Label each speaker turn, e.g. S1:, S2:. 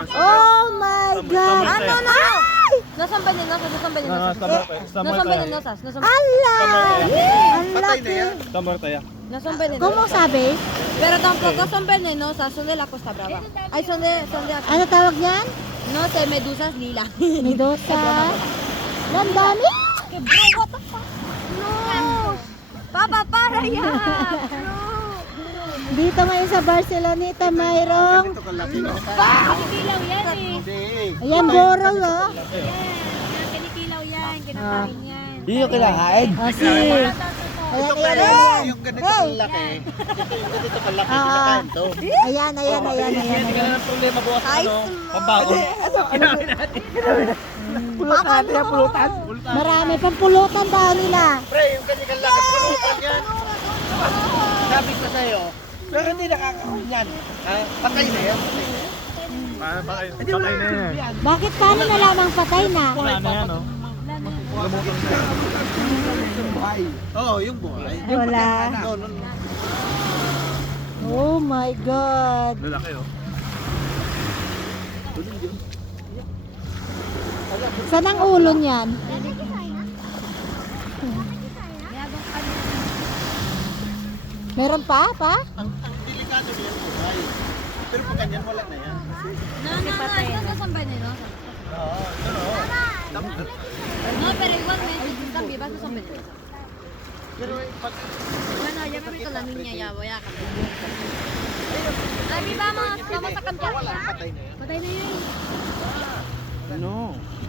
S1: Oh my God!
S2: Ano na? Nasaan venenosas? Nasaan venenosas? Nasaan venenosas? Nasaan
S1: Ala! Ang
S3: Patay na
S1: laki!
S3: yan.
S2: Nasaan venenosas?
S1: ¿Cómo sabes?
S2: Pero tampoco son venenosas, son de la Costa Brava. Ay, son de aquí.
S1: Ano tawag yan?
S2: No sé, medusas lila.
S1: Medusa. Ang dami!
S2: Bro, what the fuck? No! Papa, para yan!
S1: Dito ngayon sa Barceloneta mayroong
S3: Ito kalaki na.
S2: Kinikilaw yan eh.
S3: Hindi.
S1: ayan borol oh.
S2: Kinikilaw yan, kinakain yan.
S4: Hindi nyo kinakain.
S1: Kasi ayan ayan ayan.
S3: Yung ganito kalaki. Ito yung ganito kalaki. Kinakain to.
S1: Ayan ayan ayan ayan.
S4: Hindi ka na ng problema bukas
S2: Ay,
S4: ano, pambago.
S1: Pulutan niya pulutan. Marami pang pulutan daw nila.
S3: Pre, yung ganito kalaki. Pulutan yan.
S4: Sabi ko sa'yo, pero hindi nakakahon yan.
S3: Patay na yan.
S4: Patay na yan.
S1: Bakit paano nalamang patay na?
S4: Wala na yan, oh.
S3: Oo, yung buhay.
S1: Wala.
S3: No, no, no.
S1: Oh my God.
S4: Lalaki, oh.
S1: Saan ang ulo niyan? Meron pa?
S3: Ang delikado niya yung buhay. Pero pag ganyan, wala na yan.
S2: Nasaan venenosas?
S3: Oo, ito no.
S2: No, pero igualmente, si están vivas, no son venenosas.
S3: Pero pag
S2: Bueno, ya me meto la niña, ya voy a cambiar. Ay, vamos a cantar.
S3: patay na yan.
S2: Patay na yun.
S4: Ano?